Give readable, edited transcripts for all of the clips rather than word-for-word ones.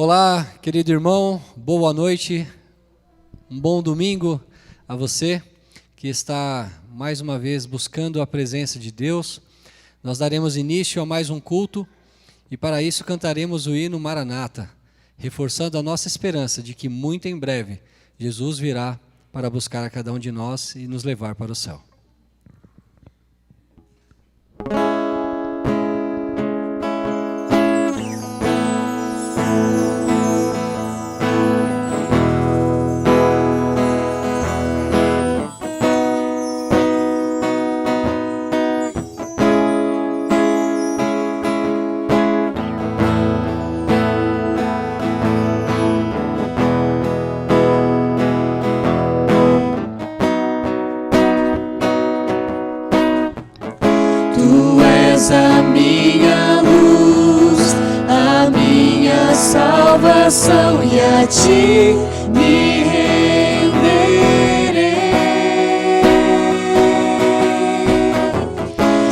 Olá, querido irmão, boa noite, um bom domingo a você que está mais uma vez buscando a presença de Deus. Nós daremos início a mais um culto e para isso cantaremos o hino Maranata, reforçando a nossa esperança de que muito em breve Jesus virá para buscar a cada um de nós e nos levar para o céu. A minha luz, a minha salvação, e a ti me renderei.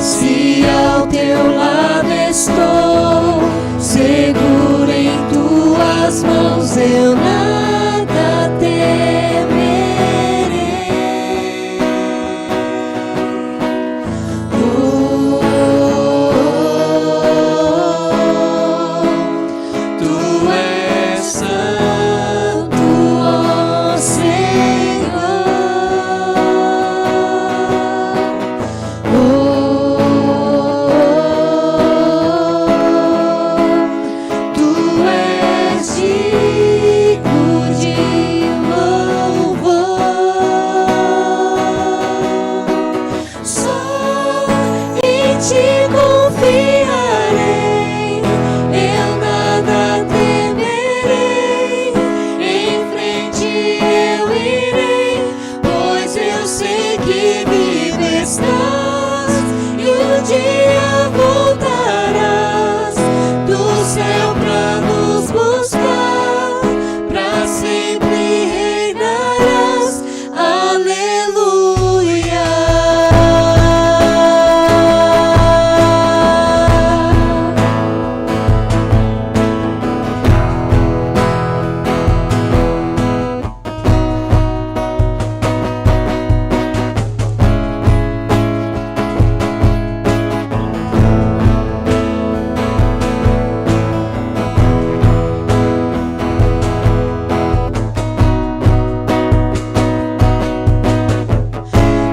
Se ao teu lado estou, seguro em tuas mãos, eu nada temerei.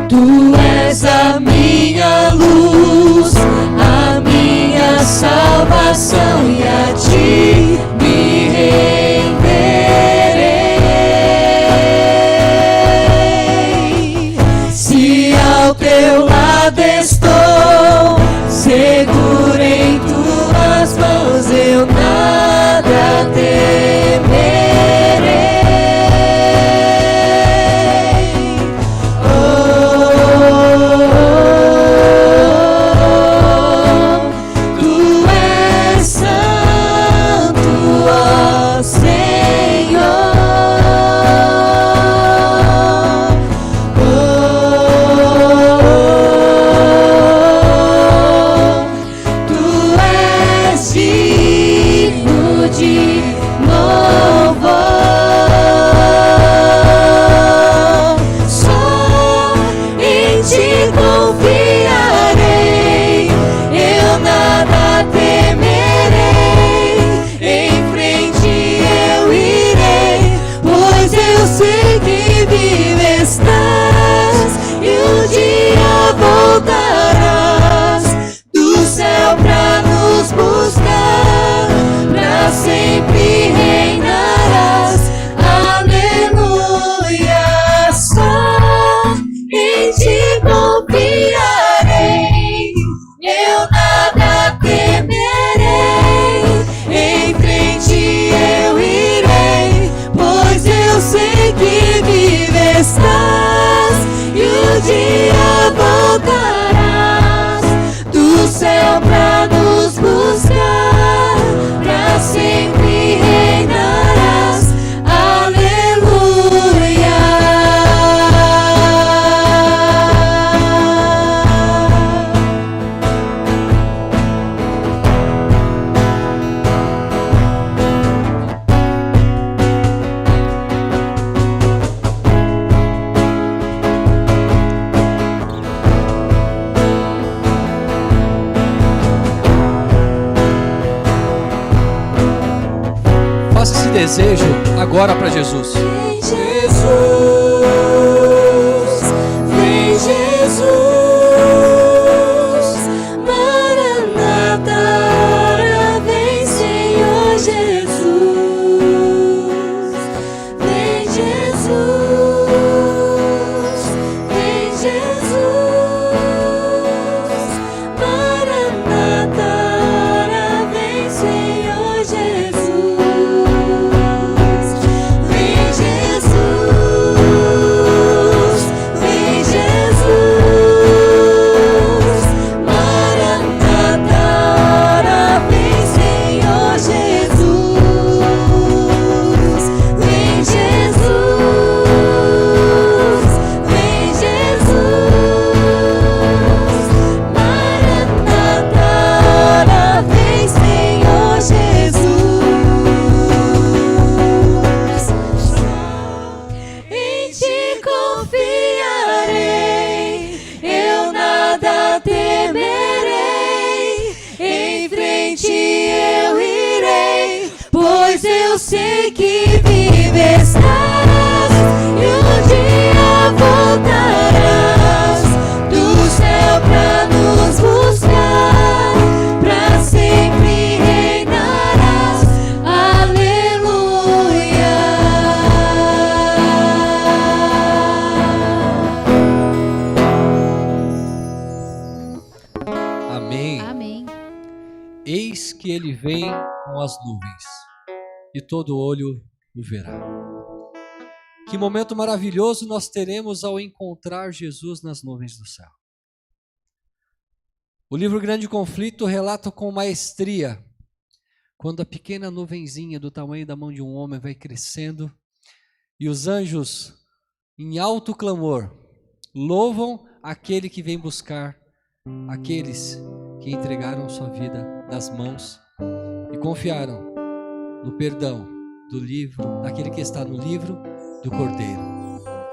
Tu és a minha luz, a minha salvação, e a ti me renderei. Se ao teu lado estou, seguro em tuas mãos, eu nada temerei. desejo agora para Jesus. Vem Jesus, vem Jesus, Maranata, ora vem Senhor Jesus, vem Jesus, vem Jesus, Maranata, ora vem Senhor Jesus, vem Jesus, vem Jesus, Maranata, ora vem Senhor Jesus, vem Jesus, vem Jesus, Maranata, ora vem Senhor Jesus. Em ti confiarei, eu nada temerei, em frente eu irei, pois eu sei que vive estás, e um dia voltarás do céu pra nos buscar, pra sempre reinarás, aleluia. Amém. Amém. Eis que ele vem com as nuvens, e todo olho o verá. Que momento maravilhoso nós teremos ao encontrar Jesus nas nuvens do céu. O livro Grande Conflito relata com maestria quando a pequena nuvenzinha do tamanho da mão de um homem vai crescendo e os anjos, em alto clamor, louvam aquele que vem buscar aqueles que entregaram sua vida das mãos e confiaram no perdão do livro, daquele que está no livro do Cordeiro.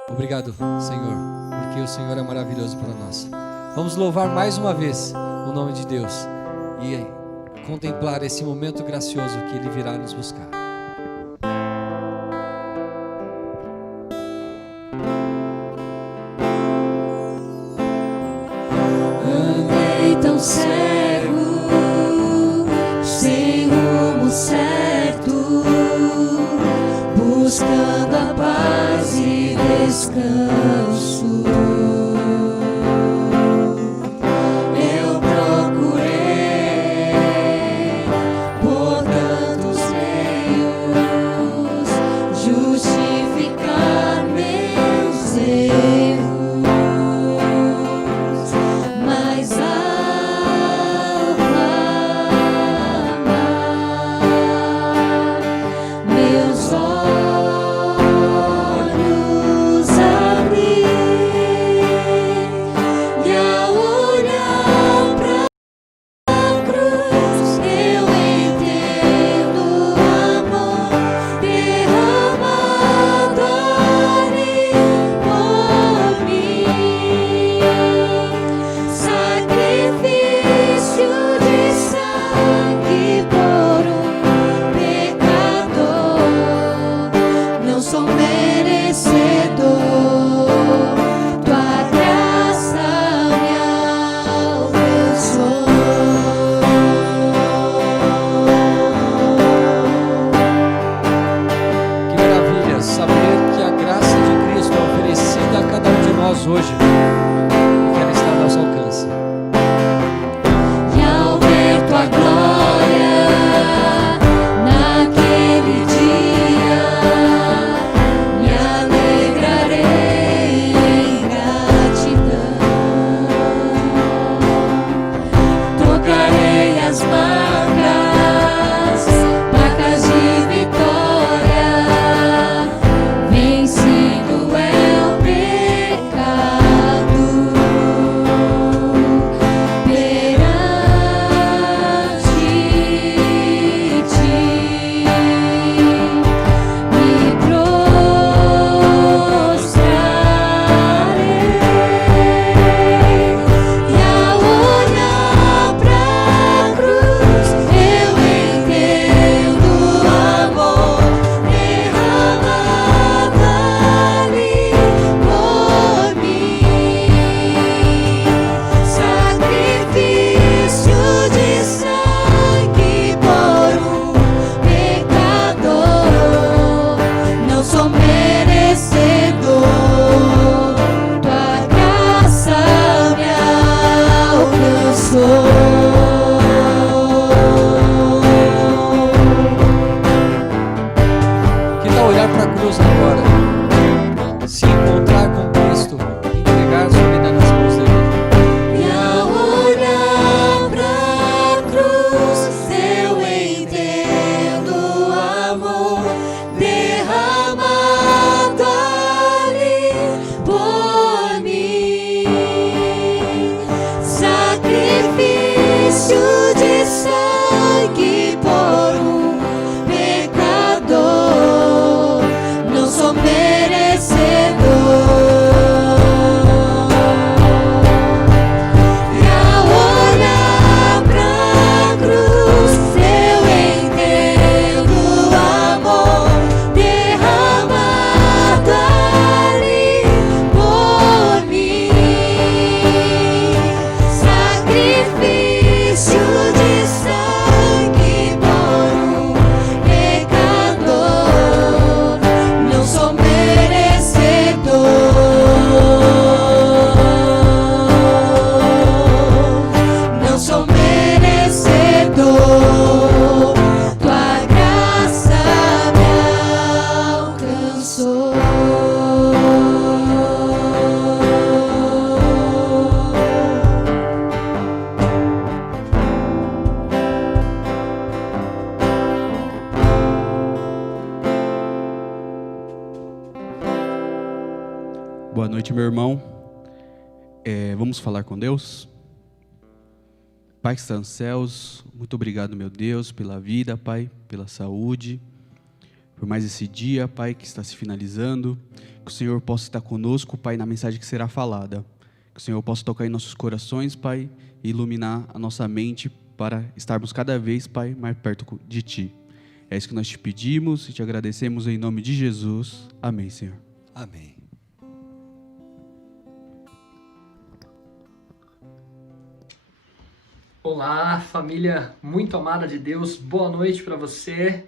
Obrigado, Senhor, porque o Senhor é maravilhoso para nós. Vamos louvar mais uma vez o nome de Deus e contemplar esse momento gracioso que Ele virá nos buscar. Andei tão cego, sem rumo certo, buscando a paz e descanso. Eu procurei por tantos meios justificar meus erros, mas ao clamar, meus olhos abri. Boa noite, meu irmão. Vamos falar com Deus? Pai que está nos céus, muito obrigado, meu Deus, pela vida, Pai, pela saúde, por mais esse dia, Pai, que está se finalizando. Que o Senhor possa estar conosco, Pai, na mensagem que será falada. Que o Senhor possa tocar em nossos corações, Pai, e iluminar a nossa mente para estarmos cada vez, Pai, mais perto de Ti. É isso que nós te pedimos e te agradecemos em nome de Jesus. Amém, Senhor. Amém. Olá, família muito amada de Deus, boa noite para você.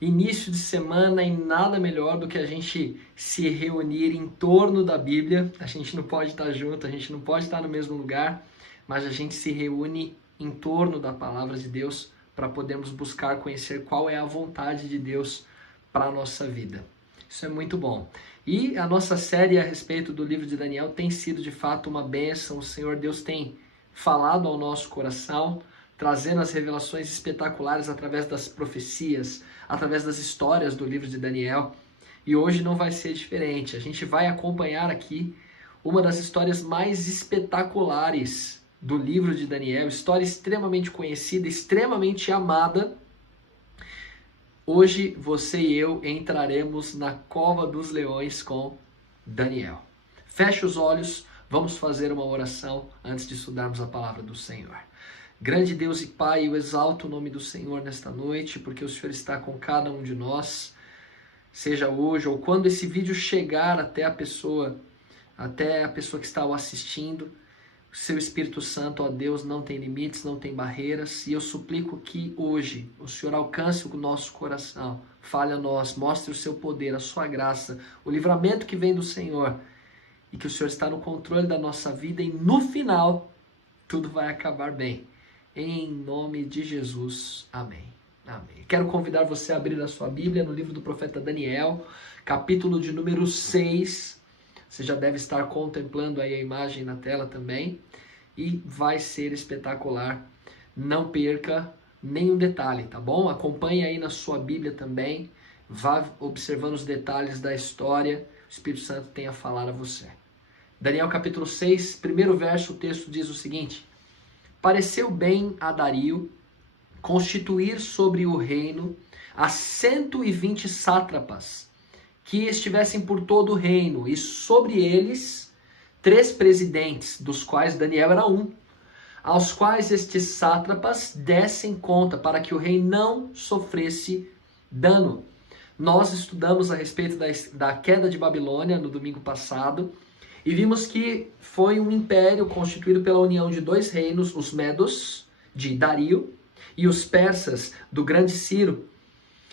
Início de semana e nada melhor do que a gente se reunir em torno da Bíblia. A gente não pode estar junto, a gente não pode estar no mesmo lugar, mas a gente se reúne em torno da palavra de Deus para podermos buscar conhecer qual é a vontade de Deus para a nossa vida. Isso é muito bom. E a nossa série a respeito do livro de Daniel tem sido de fato uma bênção. O Senhor Deus tem falado ao nosso coração, trazendo as revelações espetaculares através das profecias, através das histórias do livro de Daniel. E hoje não vai ser diferente. A gente vai acompanhar aqui uma das histórias mais espetaculares do livro de Daniel, história extremamente conhecida, extremamente amada. Hoje você e eu entraremos na cova dos leões com Daniel. Feche os olhos, vamos fazer uma oração antes de estudarmos a palavra do Senhor. Grande Deus e Pai, eu exalto o nome do Senhor nesta noite, porque o Senhor está com cada um de nós, seja hoje ou quando esse vídeo chegar até a pessoa que está o assistindo. O seu Espírito Santo, ó Deus, não tem limites, não tem barreiras, e eu suplico que hoje o Senhor alcance o nosso coração, fale a nós, mostre o seu poder, a sua graça, o livramento que vem do Senhor, e que o Senhor está no controle da nossa vida, e no final tudo vai acabar bem. Em nome de Jesus. Amém. Amém. Quero convidar você a abrir a sua Bíblia no livro do profeta Daniel, capítulo de número 6. Você já deve estar contemplando aí a imagem na tela também. E vai ser espetacular. Não perca nenhum detalhe, tá bom? Acompanhe aí na sua Bíblia também. Vá observando os detalhes da história. O Espírito Santo tem a falar a você. Daniel capítulo 6, primeiro verso, o texto diz o seguinte: pareceu bem a Dario constituir sobre o reino as 120 sátrapas que estivessem por todo o reino, e sobre eles 3 presidentes, dos quais Daniel era um, aos quais estes sátrapas dessem conta, para que o rei não sofresse dano. Nós estudamos a respeito da queda de Babilônia no domingo passado, e vimos que foi um império constituído pela união de 2 reinos, os Medos, de Dario, e os persas, do grande Ciro.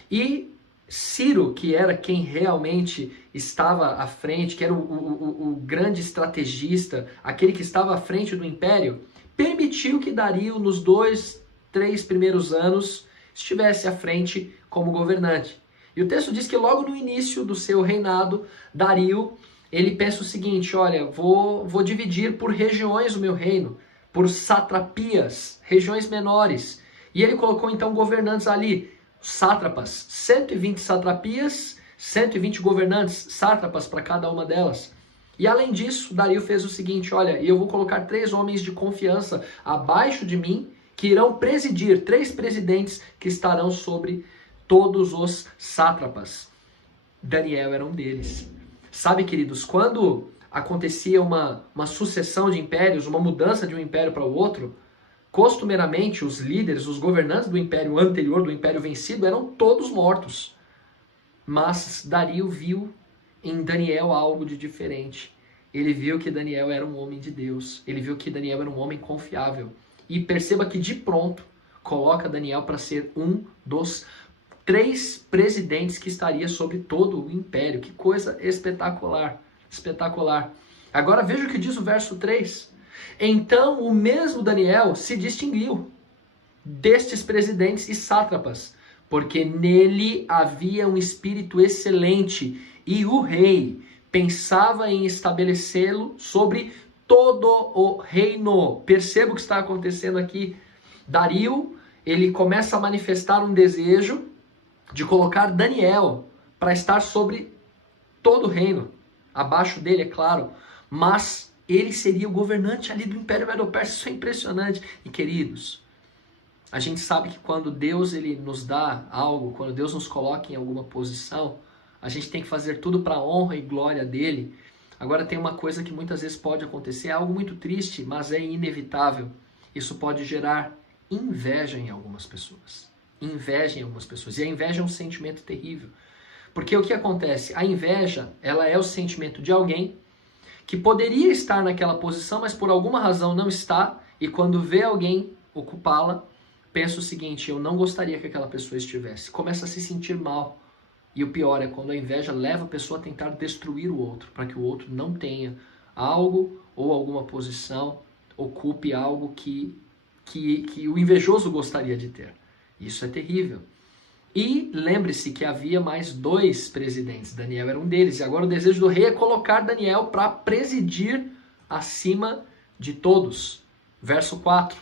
E Ciro, que era quem realmente estava à frente, que era o grande estrategista, aquele que estava à frente do império, permitiu que Dario, nos 2, 3 primeiros anos, estivesse à frente como governante. E o texto diz que logo no início do seu reinado, Dario, ele pensa o seguinte: olha, vou dividir por regiões o meu reino, por satrapias, regiões menores. E ele colocou então governantes ali, sátrapas, 120 satrapias, 120 governantes, sátrapas para cada uma delas. E além disso, Dario fez o seguinte: olha, eu vou colocar 3 homens de confiança abaixo de mim, que irão presidir, 3 presidentes que estarão sobre todos os sátrapas. Daniel era um deles. Sabe, queridos, quando acontecia uma sucessão de impérios, uma mudança de um império para o outro, costumeiramente os líderes, os governantes do império anterior, do império vencido, eram todos mortos. Mas Dario viu em Daniel algo de diferente. Ele viu que Daniel era um homem de Deus. Ele viu que Daniel era um homem confiável. E perceba que de pronto coloca Daniel para ser um dos 3 presidentes que estaria sobre todo o império. Que coisa espetacular, espetacular. Agora veja o que diz o verso 3. Então o mesmo Daniel se distinguiu destes presidentes e sátrapas, porque nele havia um espírito excelente, e o rei pensava em estabelecê-lo sobre todo o reino. Perceba o que está acontecendo aqui. Dario, ele começa a manifestar um desejo de colocar Daniel para estar sobre todo o reino. abaixo dele, é claro, mas ele seria o governante ali do Império Medo-Persa. Isso é impressionante. E queridos, a gente sabe que quando Deus ele nos dá algo, quando Deus nos coloca em alguma posição, a gente tem que fazer tudo para a honra e glória dele. Agora tem uma coisa que muitas vezes pode acontecer, é algo muito triste, mas é inevitável. Isso pode gerar inveja em algumas pessoas. Inveja em algumas pessoas. E a inveja é um sentimento terrível. Porque o que acontece? A inveja, ela é o sentimento de alguém que poderia estar naquela posição, mas por alguma razão não está, e quando vê alguém ocupá-la, pensa o seguinte: eu não gostaria que aquela pessoa estivesse. Começa a se sentir mal. E o pior é quando a inveja leva a pessoa a tentar destruir o outro, para que o outro não tenha algo ou alguma posição, ocupe algo que o invejoso gostaria de ter. Isso é terrível. E lembre-se que havia mais 2 presidentes, Daniel era um deles, e agora o desejo do rei é colocar Daniel para presidir acima de todos. Verso 4.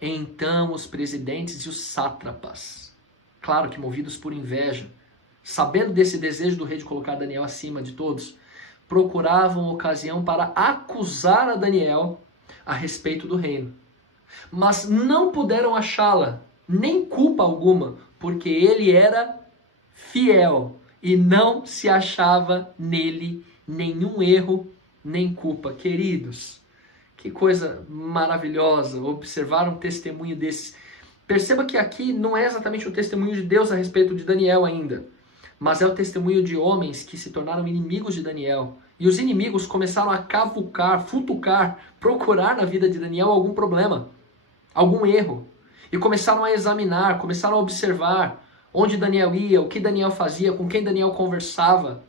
Então os presidentes e os sátrapas, claro que movidos por inveja, sabendo desse desejo do rei de colocar Daniel acima de todos, procuravam ocasião para acusar a Daniel a respeito do reino. Mas não puderam achá-la, nem culpa alguma, porque ele era fiel e não se achava nele nenhum erro nem culpa. Queridos, que coisa maravilhosa observar um testemunho desse. Perceba que aqui não é exatamente o testemunho de Deus a respeito de Daniel ainda, mas é o testemunho de homens que se tornaram inimigos de Daniel. E os inimigos começaram a cavucar, futucar, procurar na vida de Daniel algum problema, algum erro. E começaram a examinar, começaram a observar onde Daniel ia, o que Daniel fazia, com quem Daniel conversava,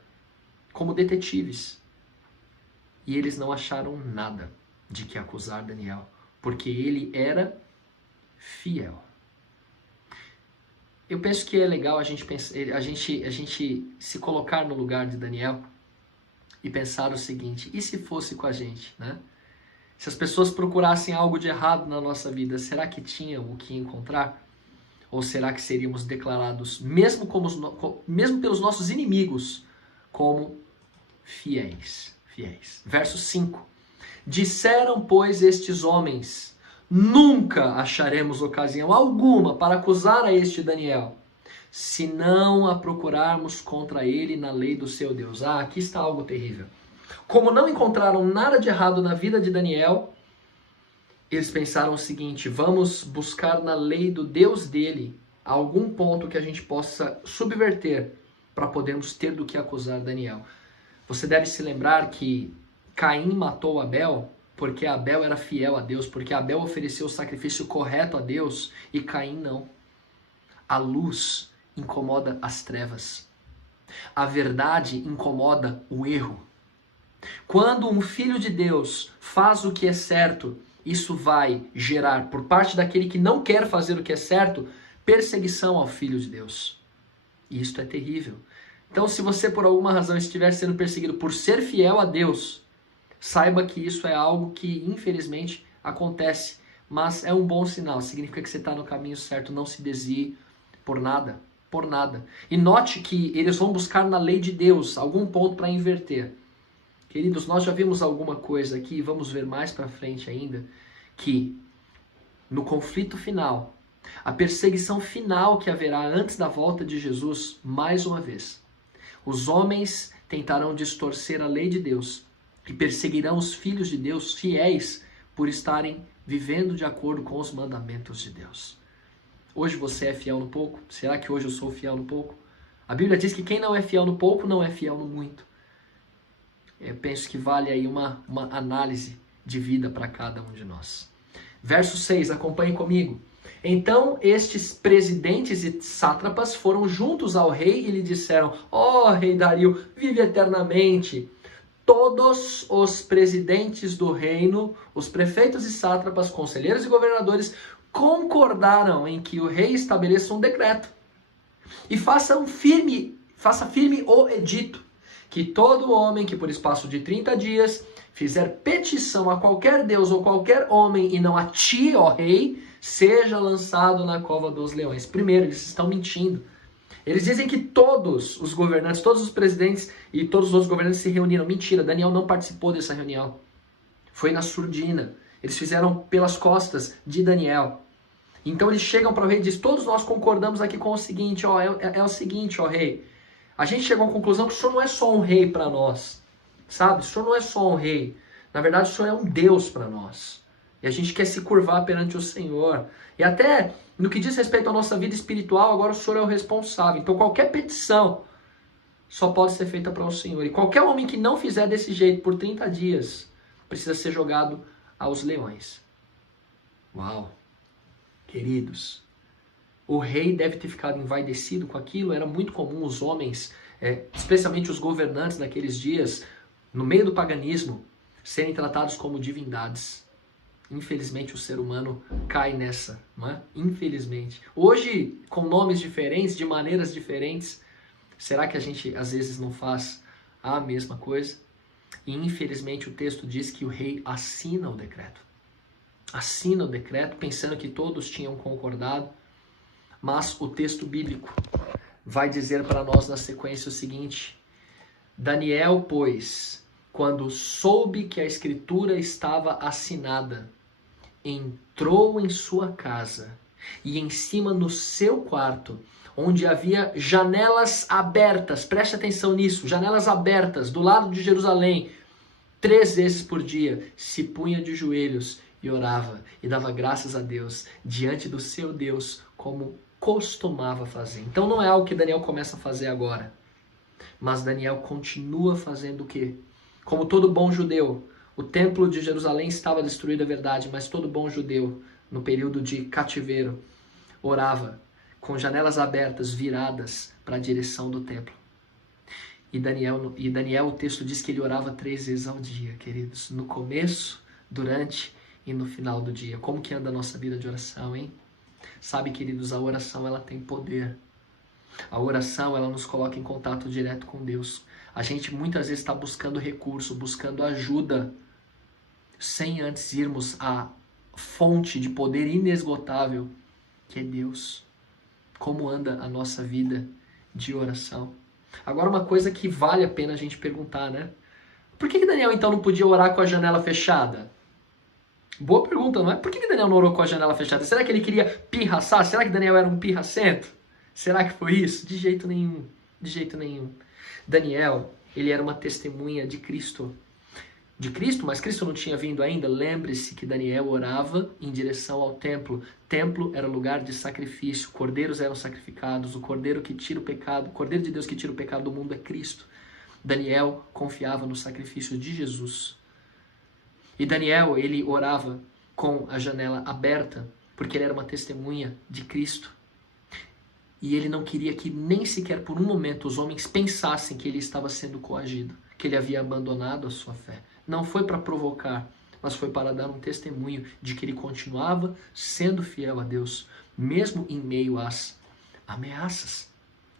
como detetives. E eles não acharam nada de que acusar Daniel, porque ele era fiel. Eu penso que é legal a gente se colocar no lugar de Daniel e pensar o seguinte: e se fosse com a gente, né? Se as pessoas procurassem algo de errado na nossa vida, será que tinham o que encontrar? Ou será que seríamos declarados, mesmo pelos nossos inimigos, como fiéis? Verso 5. Disseram, pois, estes homens: nunca acharemos ocasião alguma para acusar a este Daniel, se não a procurarmos contra ele na lei do seu Deus. Aqui está algo terrível. Como não encontraram nada de errado na vida de Daniel, eles pensaram o seguinte: vamos buscar na lei do Deus dele algum ponto que a gente possa subverter para podermos ter do que acusar Daniel. Você deve se lembrar que Caim matou Abel porque Abel era fiel a Deus, porque Abel ofereceu o sacrifício correto a Deus e Caim não. A luz incomoda as trevas. A verdade incomoda o erro. Quando um filho de Deus faz o que é certo, isso vai gerar, por parte daquele que não quer fazer o que é certo, perseguição ao filho de Deus. E isto é terrível. Então, se você por alguma razão estiver sendo perseguido por ser fiel a Deus, saiba que isso é algo que infelizmente acontece, mas é um bom sinal, significa que você está no caminho certo, não se desvie por nada. E note que eles vão buscar na lei de Deus algum ponto para inverter. Queridos, nós já vimos alguma coisa aqui, vamos ver mais para frente ainda, que no conflito final, a perseguição final que haverá antes da volta de Jesus, mais uma vez, os homens tentarão distorcer a lei de Deus e perseguirão os filhos de Deus fiéis por estarem vivendo de acordo com os mandamentos de Deus. Hoje você é fiel no pouco? Será que hoje eu sou fiel no pouco? A Bíblia diz que quem não é fiel no pouco não é fiel no muito. Eu penso que vale aí uma análise de vida para cada um de nós. Verso 6, acompanhe comigo. Então estes presidentes e sátrapas foram juntos ao rei e lhe disseram: ó rei Dario, vive eternamente. Todos os presidentes do reino, os prefeitos e sátrapas, conselheiros e governadores, concordaram em que o rei estabeleça um decreto e faça firme o edito, que todo homem que por espaço de 30 dias fizer petição a qualquer deus ou qualquer homem e não a ti, ó rei, seja lançado na cova dos leões. Primeiro, eles estão mentindo. Eles dizem que todos os governantes, todos os presidentes e todos os outros governantes se reuniram. Mentira, Daniel não participou dessa reunião. Foi na surdina. Eles fizeram pelas costas de Daniel. Então eles chegam para o rei e dizem, todos nós concordamos aqui com o seguinte, ó, é o seguinte, ó rei. A gente chegou à conclusão que o senhor não é só um rei para nós. Sabe? O senhor não é só um rei. Na verdade, o senhor é um Deus para nós. E a gente quer se curvar perante o Senhor. E até no que diz respeito à nossa vida espiritual, agora o Senhor é o responsável. Então qualquer petição só pode ser feita para o Senhor. E qualquer homem que não fizer desse jeito por 30 dias, precisa ser jogado aos leões. Uau! Queridos, o rei deve ter ficado envaidecido com aquilo. Era muito comum os homens, especialmente os governantes daqueles dias, no meio do paganismo, serem tratados como divindades. Infelizmente o ser humano cai nessa, não é? Infelizmente. Hoje, com nomes diferentes, de maneiras diferentes, será que a gente às vezes não faz a mesma coisa? E infelizmente o texto diz que o rei assina o decreto. Assina o decreto pensando que todos tinham concordado, mas o texto bíblico vai dizer para nós na sequência o seguinte: Daniel, pois, quando soube que a escritura estava assinada, entrou em sua casa e em cima no seu quarto, onde havia janelas abertas, preste atenção nisso, janelas abertas do lado de Jerusalém, 3 vezes por dia, se punha de joelhos e orava e dava graças a Deus diante do seu Deus, como costumava fazer. Então não é algo que Daniel começa a fazer agora, mas Daniel continua fazendo o quê? Como todo bom judeu, o templo de Jerusalém estava destruído, é verdade, mas todo bom judeu, no período de cativeiro, orava com janelas abertas, viradas para a direção do templo. E Daniel, o texto diz que ele orava 3 vezes ao dia, queridos, no começo, durante e no final do dia. Como que anda a nossa vida de oração, hein? Sabe, queridos, a oração ela tem poder. A oração ela nos coloca em contato direto com Deus. A gente muitas vezes está buscando recurso, buscando ajuda, sem antes irmos à fonte de poder inesgotável, que é Deus. Como anda a nossa vida de oração? Agora, uma coisa que vale a pena a gente perguntar, né? Por que Daniel então não podia orar com a janela fechada? Boa pergunta, não é? Por que Daniel não orou com a janela fechada? Será que ele queria pirraçar? Será que Daniel era um pirracento? Será que foi isso? De jeito nenhum. De jeito nenhum. Daniel, ele era uma testemunha de Cristo. De Cristo, mas Cristo não tinha vindo ainda. Lembre-se que Daniel orava em direção ao templo. Templo era lugar de sacrifício. Cordeiros eram sacrificados. O cordeiro que tira o pecado, o cordeiro de Deus que tira o pecado do mundo é Cristo. Daniel confiava no sacrifício de Jesus. E Daniel, ele orava com a janela aberta, porque ele era uma testemunha de Cristo. E ele não queria que nem sequer por um momento os homens pensassem que ele estava sendo coagido, que ele havia abandonado a sua fé. Não foi para provocar, mas foi para dar um testemunho de que ele continuava sendo fiel a Deus, mesmo em meio às ameaças.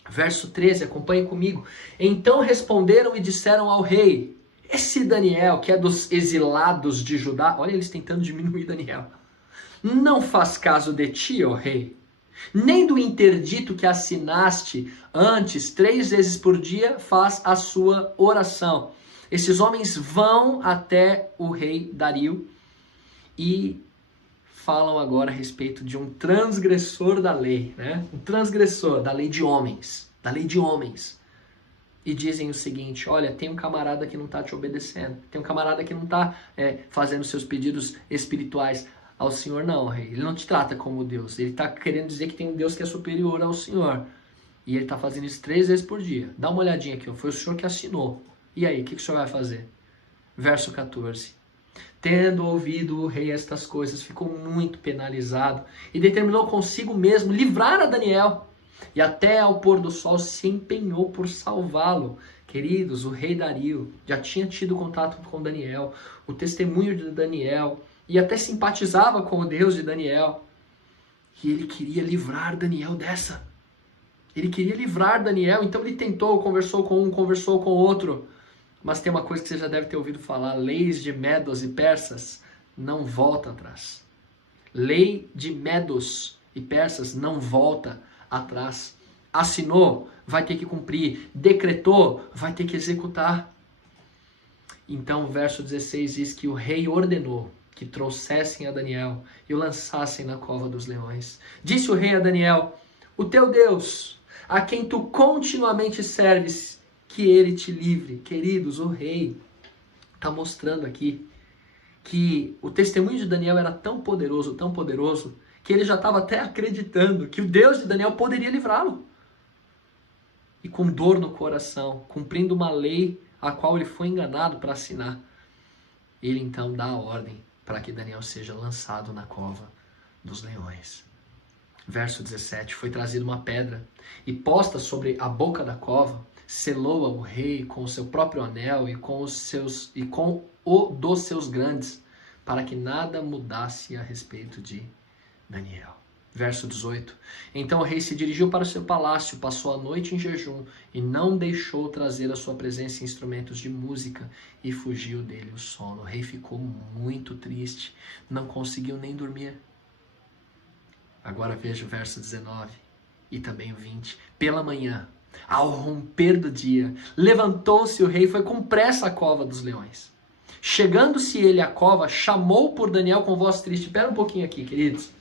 Verso 13, acompanhe comigo. Então responderam e disseram ao rei: esse Daniel, que é dos exilados de Judá, olha eles tentando diminuir Daniel, não faz caso de ti, ó rei, nem do interdito que assinaste antes, 3 vezes por dia faz a sua oração. Esses homens vão até o rei Dario e falam agora a respeito de um transgressor da lei, né? Um transgressor da lei de homens, E dizem o seguinte: olha, tem um camarada que não está te obedecendo, tem um camarada que não está fazendo seus pedidos espirituais ao Senhor, não, rei. Ele não te trata como Deus, ele está querendo dizer que tem um Deus que é superior ao Senhor. E ele está fazendo isso 3 vezes por dia. Dá uma olhadinha aqui, ó. Foi o Senhor que assinou. E aí, o que o Senhor vai fazer? Verso 14. Tendo ouvido o rei estas coisas, ficou muito penalizado e determinou consigo mesmo livrar a Daniel. E até ao pôr do sol se empenhou por salvá-lo. Queridos, o rei Dario já tinha tido contato com Daniel, o testemunho de Daniel, e até simpatizava com o Deus de Daniel. E ele queria livrar Daniel dessa. Ele queria livrar Daniel, então ele tentou, conversou com um, conversou com outro. Mas tem uma coisa que você já deve ter ouvido falar: leis de Medos e Persas não volta atrás. Lei de Medos e Persas não volta atrás. assinou, vai ter que cumprir. Decretou, vai ter que executar. Então o verso 16 diz que o rei ordenou que trouxessem a Daniel e o lançassem na cova dos leões. Disse o rei a Daniel: o teu Deus, a quem tu continuamente serves, que ele te livre. Queridos, o rei está mostrando aqui que o testemunho de Daniel era tão poderoso, que ele já estava até acreditando que o Deus de Daniel poderia livrá-lo. E com dor no coração, cumprindo uma lei a qual ele foi enganado para assinar, ele então dá a ordem para que Daniel seja lançado na cova dos leões. Verso 17, foi trazida uma pedra e posta sobre a boca da cova, selou-a o rei com o seu próprio anel e com o dos seus grandes, para que nada mudasse a respeito de Daniel. Verso 18, então o rei se dirigiu para o seu palácio, passou a noite em jejum e não deixou trazer à sua presença instrumentos de música e fugiu dele o sono. O rei ficou muito triste, não conseguiu nem dormir. Agora veja o verso 19 e também o 20. Pela manhã, ao romper do dia, levantou-se o rei e foi com pressa à cova dos leões. Chegando-se ele à cova, chamou por Daniel com voz triste. Espera um pouquinho aqui, queridos.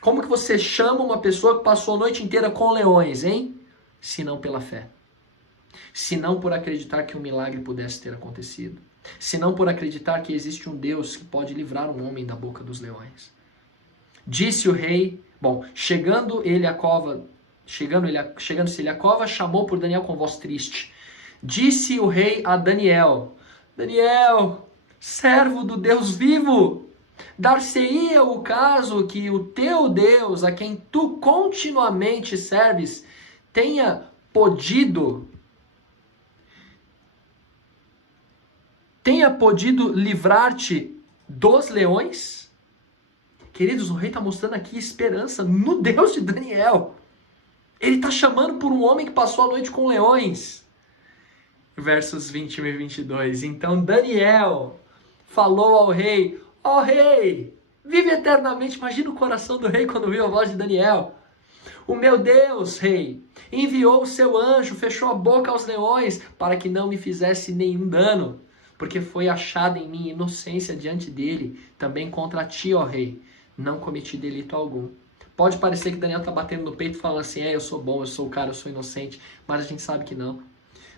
Como que você chama uma pessoa que passou a noite inteira com leões, hein? Se não pela fé. Se não por acreditar que um milagre pudesse ter acontecido. Se não por acreditar que existe um Deus que pode livrar um homem da boca dos leões. Disse o rei, chegando-se ele à cova, chamou por Daniel com voz triste. Disse o rei a Daniel: Daniel, servo do Deus vivo, dar-se-ia o caso que o teu Deus, a quem tu continuamente serves, tenha podido livrar-te dos leões? Queridos, o rei está mostrando aqui esperança no Deus de Daniel. Ele está chamando por um homem que passou a noite com leões. Versos 21 e 22. Então Daniel falou ao rei: ó rei, vive eternamente. Imagina o coração do rei quando viu a voz de Daniel. O meu Deus, rei, enviou o seu anjo, fechou a boca aos leões, para que não me fizesse nenhum dano, porque foi achada em mim inocência diante dele, também contra ti, ó rei, não cometi delito algum. Pode parecer que Daniel está batendo no peito e falando assim: eu sou bom, eu sou o cara, eu sou inocente, mas a gente sabe que não.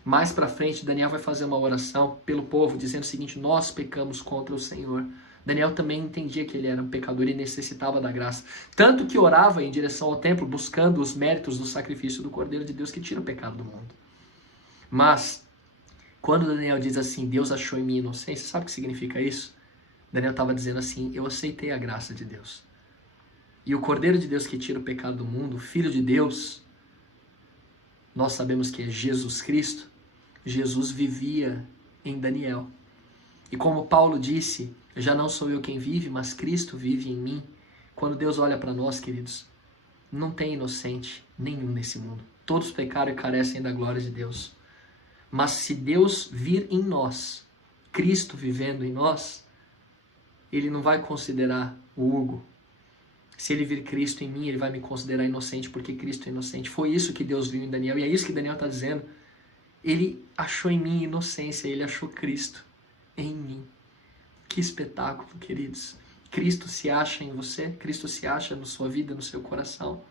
Mais para frente, Daniel vai fazer uma oração pelo povo, dizendo o seguinte: nós pecamos contra o Senhor. Daniel também entendia que ele era um pecador e necessitava da graça. Tanto que orava em direção ao templo, buscando os méritos do sacrifício do Cordeiro de Deus que tira o pecado do mundo. Mas, quando Daniel diz assim: Deus achou em mim inocência, sabe o que significa isso? Daniel estava dizendo assim: eu aceitei a graça de Deus. E o Cordeiro de Deus que tira o pecado do mundo, o Filho de Deus, nós sabemos que é Jesus Cristo. Jesus vivia em Daniel. E como Paulo disse: já não sou eu quem vive, mas Cristo vive em mim. Quando Deus olha para nós, queridos, não tem inocente nenhum nesse mundo. Todos pecaram e carecem da glória de Deus. Mas se Deus vir em nós, Cristo vivendo em nós, Ele não vai considerar o Hugo. Se ele vir Cristo em mim, ele vai me considerar inocente, porque Cristo é inocente. Foi isso que Deus viu em Daniel, e é isso que Daniel está dizendo. Ele achou em mim inocência, ele achou Cristo em mim. Que espetáculo, queridos. Cristo se acha em você, Cristo se acha na sua vida, no seu coração.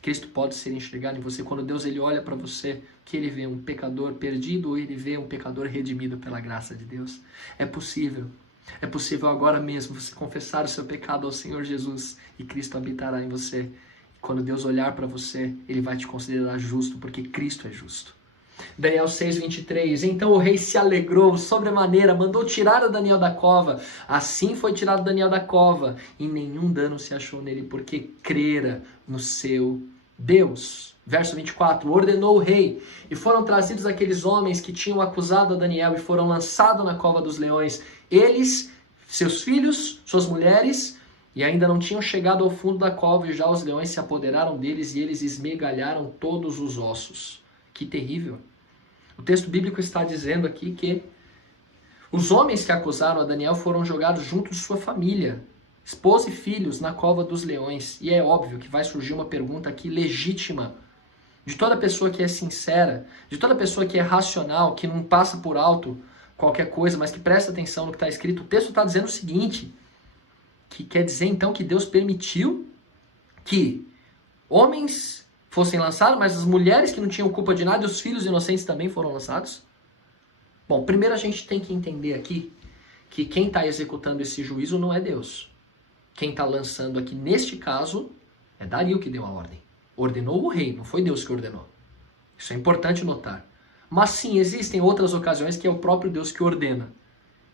Cristo pode ser enxergado em você. Quando Deus ele olha para você, que ele vê um pecador perdido ou ele vê um pecador redimido pela graça de Deus. É possível agora mesmo você confessar o seu pecado ao Senhor Jesus e Cristo habitará em você. E quando Deus olhar para você, ele vai te considerar justo, porque Cristo é justo. Daniel 6:23. Então o rei se alegrou sobremaneira, mandou tirar o Daniel da cova. Assim foi tirado Daniel da cova, e nenhum dano se achou nele, porque crera no seu Deus. Verso 24. Ordenou o rei, e foram trazidos aqueles homens que tinham acusado a Daniel, e foram lançados na cova dos leões. Eles, seus filhos, suas mulheres, e ainda não tinham chegado ao fundo da cova, e já os leões se apoderaram deles, e eles esmegalharam todos os ossos. Que terrível. O texto bíblico está dizendo aqui que os homens que acusaram a Daniel foram jogados junto de sua família, esposa e filhos, na cova dos leões. E é óbvio que vai surgir uma pergunta aqui legítima. de toda pessoa que é sincera, de toda pessoa que é racional, que não passa por alto qualquer coisa, mas que presta atenção no que está escrito. O texto está dizendo o seguinte, que quer dizer então que Deus permitiu que homens fossem lançados, mas as mulheres que não tinham culpa de nada e os filhos inocentes também foram lançados? Bom, primeiro a gente tem que entender aqui que quem está executando esse juízo não é Deus. Quem está lançando aqui, neste caso, é Dario que deu a ordem. Ordenou o rei, não foi Deus que ordenou. Isso é importante notar. Mas sim, existem outras ocasiões que é o próprio Deus que ordena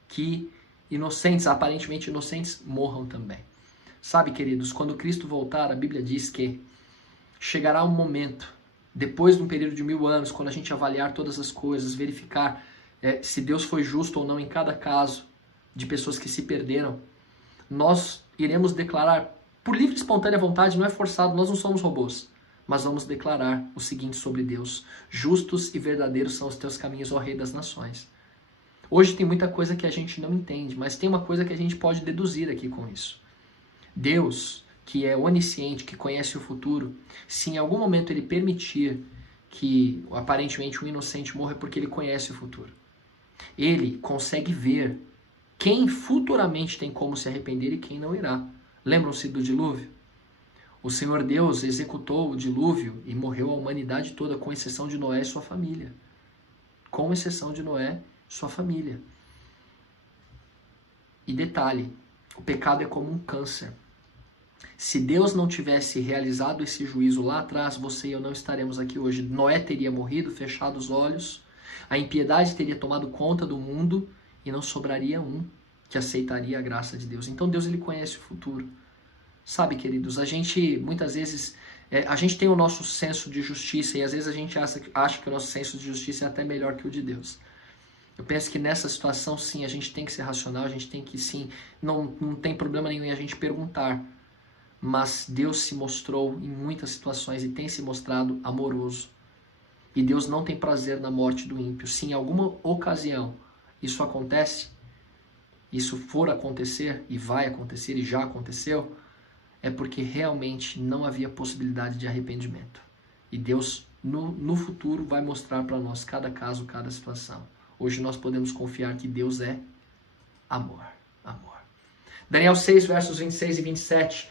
que inocentes, aparentemente inocentes, morram também. Sabe, queridos, quando Cristo voltar, a Bíblia diz que chegará um momento, depois de um período de 1000 anos, quando a gente avaliar todas as coisas, verificar se Deus foi justo ou não em cada caso de pessoas que se perderam, nós iremos declarar, por livre e espontânea vontade, não é forçado, nós não somos robôs, mas vamos declarar o seguinte sobre Deus: justos e verdadeiros são os teus caminhos, ó Rei das Nações. Hoje tem muita coisa que a gente não entende, mas tem uma coisa que a gente pode deduzir aqui com isso. Deus, que é onisciente, que conhece o futuro, se em algum momento ele permitir que aparentemente um inocente morra, é porque ele conhece o futuro. Ele consegue ver quem futuramente tem como se arrepender e quem não irá. Lembram-se do dilúvio? O Senhor Deus executou o dilúvio e morreu a humanidade toda, com exceção de Noé e sua família. Com exceção de Noé e sua família. E detalhe, o pecado é como um câncer. Se Deus não tivesse realizado esse juízo lá atrás, você e eu não estaremos aqui hoje. Noé teria morrido, fechado os olhos, a impiedade teria tomado conta do mundo e não sobraria um que aceitaria a graça de Deus. Então Deus, ele conhece o futuro. Sabe, queridos, a gente muitas vezes a gente tem o nosso senso de justiça e às vezes a gente acha que o nosso senso de justiça é até melhor que o de Deus. Eu penso que nessa situação, sim, a gente tem que ser racional, a gente tem que, sim, não tem problema nenhum em a gente perguntar. Mas Deus se mostrou em muitas situações e tem se mostrado amoroso. E Deus não tem prazer na morte do ímpio. Se em alguma ocasião isso acontece, isso for acontecer, e vai acontecer, e já aconteceu, é porque realmente não havia possibilidade de arrependimento. E Deus, no futuro, vai mostrar para nós cada caso, cada situação. Hoje nós podemos confiar que Deus é amor. Amor. Daniel 6, versos 26 e 27.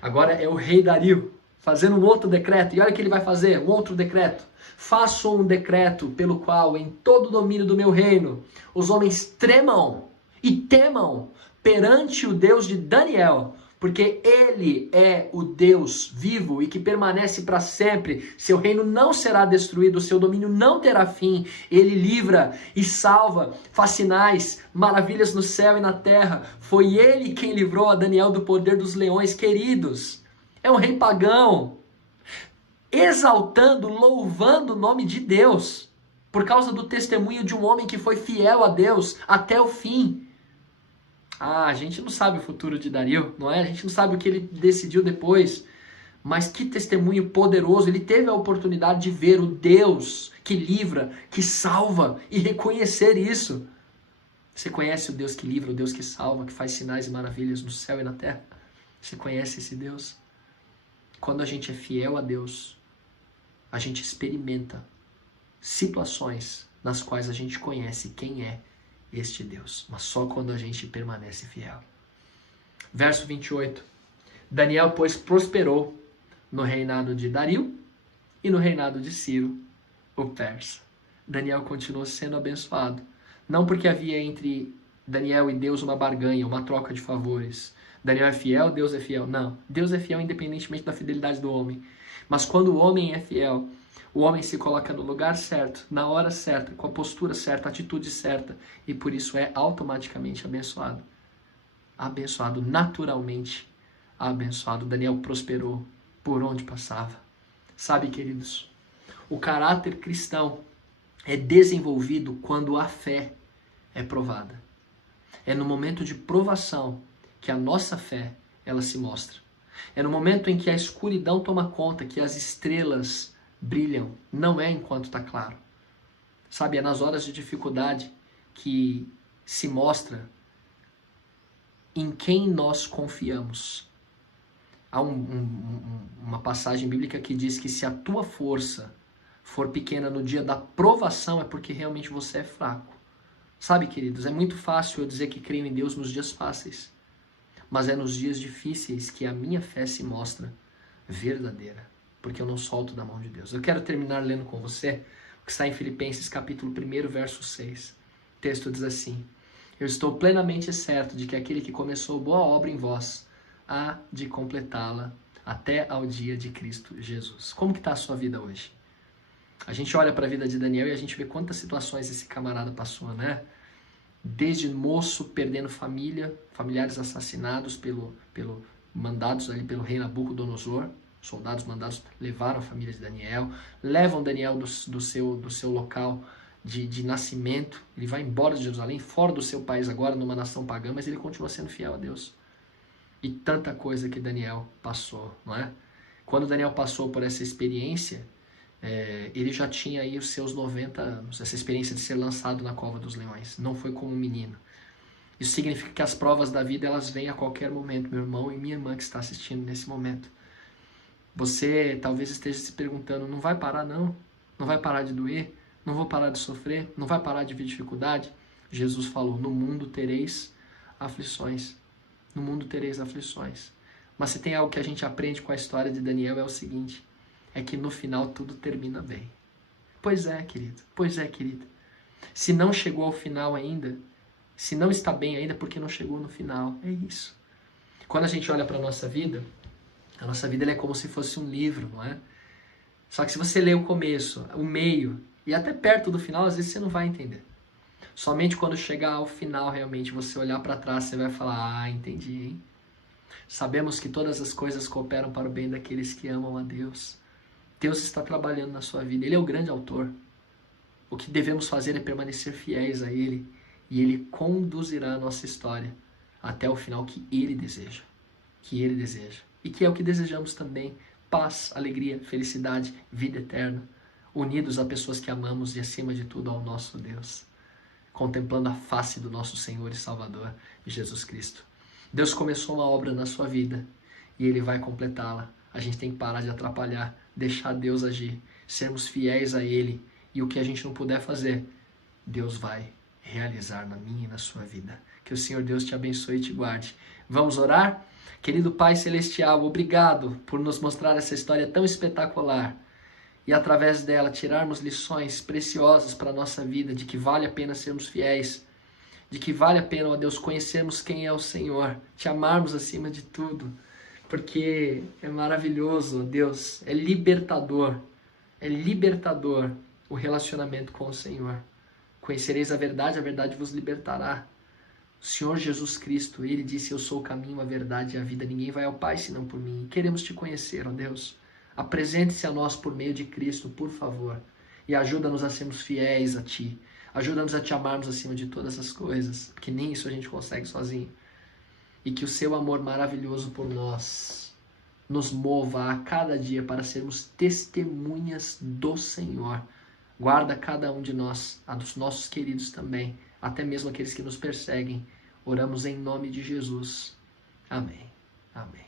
Agora é o rei Dario fazendo um outro decreto. E olha o que ele vai fazer, um outro decreto. Faço um decreto pelo qual em todo o domínio do meu reino os homens tremam e temam perante o Deus de Daniel, porque ele é o Deus vivo e que permanece para sempre. Seu reino não será destruído, seu domínio não terá fim. Ele livra e salva, faz sinais, maravilhas no céu e na terra. Foi ele quem livrou a Daniel do poder dos leões. Queridos, é um rei pagão, exaltando, louvando o nome de Deus, por causa do testemunho de um homem que foi fiel a Deus até o fim. A gente não sabe o futuro de Dario, não é? A gente não sabe o que ele decidiu depois. Mas que testemunho poderoso. Ele teve a oportunidade de ver o Deus que livra, que salva e reconhecer isso. Você conhece o Deus que livra, o Deus que salva, que faz sinais e maravilhas no céu e na terra? Você conhece esse Deus? Quando a gente é fiel a Deus, a gente experimenta situações nas quais a gente conhece quem é este Deus, mas só quando a gente permanece fiel. Verso 28. Daniel, pois, prosperou no reinado de Dario e no reinado de Ciro, o persa. Daniel continuou sendo abençoado. Não porque havia entre Daniel e Deus uma barganha, uma troca de favores. Daniel é fiel, Deus é fiel. Não, Deus é fiel independentemente da fidelidade do homem. Mas quando o homem é fiel, o homem se coloca no lugar certo, na hora certa, com a postura certa, a atitude certa, e por isso é automaticamente abençoado. Abençoado, naturalmente abençoado. Daniel prosperou por onde passava. Sabe, queridos, o caráter cristão é desenvolvido quando a fé é provada. É no momento de provação que a nossa fé, ela se mostra. É no momento em que a escuridão toma conta, que as estrelas brilham, não é enquanto está claro. Sabe, é nas horas de dificuldade que se mostra em quem nós confiamos. Há uma passagem bíblica que diz que se a tua força for pequena no dia da provação, é porque realmente você é fraco. Sabe, queridos, é muito fácil eu dizer que creio em Deus nos dias fáceis, mas é nos dias difíceis que a minha fé se mostra verdadeira, porque eu não solto da mão de Deus. Eu quero terminar lendo com você o que está em Filipenses capítulo 1, verso 6. O texto diz assim: eu estou plenamente certo de que aquele que começou boa obra em vós há de completá-la até ao dia de Cristo Jesus. Como que está a sua vida hoje? A gente olha para a vida de Daniel e a gente vê quantas situações esse camarada passou, né? Desde moço perdendo família, familiares assassinados mandados ali pelo rei Nabucodonosor. Soldados mandados levaram a família de Daniel, levam Daniel do seu local de nascimento. Ele vai embora de Jerusalém, fora do seu país agora, numa nação pagã, mas ele continua sendo fiel a Deus. E tanta coisa que Daniel passou, não é? Quando Daniel passou por essa experiência, ele já tinha aí os seus 90 anos, essa experiência de ser lançado na cova dos leões. Não foi como um menino. Isso significa que as provas da vida, elas vêm a qualquer momento, meu irmão e minha irmã que está assistindo nesse momento. Você talvez esteja se perguntando, não vai parar não? Não vai parar de doer? Não vou parar de sofrer? Não vai parar de ver dificuldade? Jesus falou, no mundo tereis aflições. No mundo tereis aflições. Mas se tem algo que a gente aprende com a história de Daniel é o seguinte, é que no final tudo termina bem. Pois é, querido. Pois é, querida. Se não chegou ao final ainda, se não está bem ainda, porque não chegou no final. É isso. Quando a gente olha para a nossa vida ela é como se fosse um livro, não é? Só que se você ler o começo, o meio e até perto do final, às vezes você não vai entender. Somente quando chegar ao final, realmente, você olhar para trás, você vai falar, ah, entendi, hein? Sabemos que todas as coisas cooperam para o bem daqueles que amam a Deus. Deus está trabalhando na sua vida, Ele é o grande autor. O que devemos fazer é permanecer fiéis a Ele, e Ele conduzirá a nossa história até o final que Ele deseja. Que Ele deseja. E que é o que desejamos também, paz, alegria, felicidade, vida eterna, unidos a pessoas que amamos e acima de tudo ao nosso Deus, contemplando a face do nosso Senhor e Salvador, Jesus Cristo. Deus começou uma obra na sua vida e Ele vai completá-la. A gente tem que parar de atrapalhar, deixar Deus agir, sermos fiéis a Ele, e o que a gente não puder fazer, Deus vai realizar na minha e na sua vida. Que o Senhor Deus te abençoe e te guarde. Vamos orar? Querido Pai Celestial, obrigado por nos mostrar essa história tão espetacular e através dela tirarmos lições preciosas para a nossa vida, de que vale a pena sermos fiéis, de que vale a pena, ó Deus, conhecermos quem é o Senhor, te amarmos acima de tudo, porque é maravilhoso, ó Deus, é libertador o relacionamento com o Senhor. Conhecereis a verdade vos libertará. O Senhor Jesus Cristo, Ele disse, eu sou o caminho, a verdade e a vida, ninguém vai ao Pai senão por mim. Queremos te conhecer, ó Deus. Apresente-se a nós por meio de Cristo, por favor, e ajuda-nos a sermos fiéis a Ti. Ajuda-nos a Te amarmos acima de todas as coisas, porque nem isso a gente consegue sozinho. E que o Seu amor maravilhoso por nós nos mova a cada dia para sermos testemunhas do Senhor. Guarda cada um de nós, a dos nossos queridos também, até mesmo aqueles que nos perseguem. Oramos em nome de Jesus. Amém. Amém.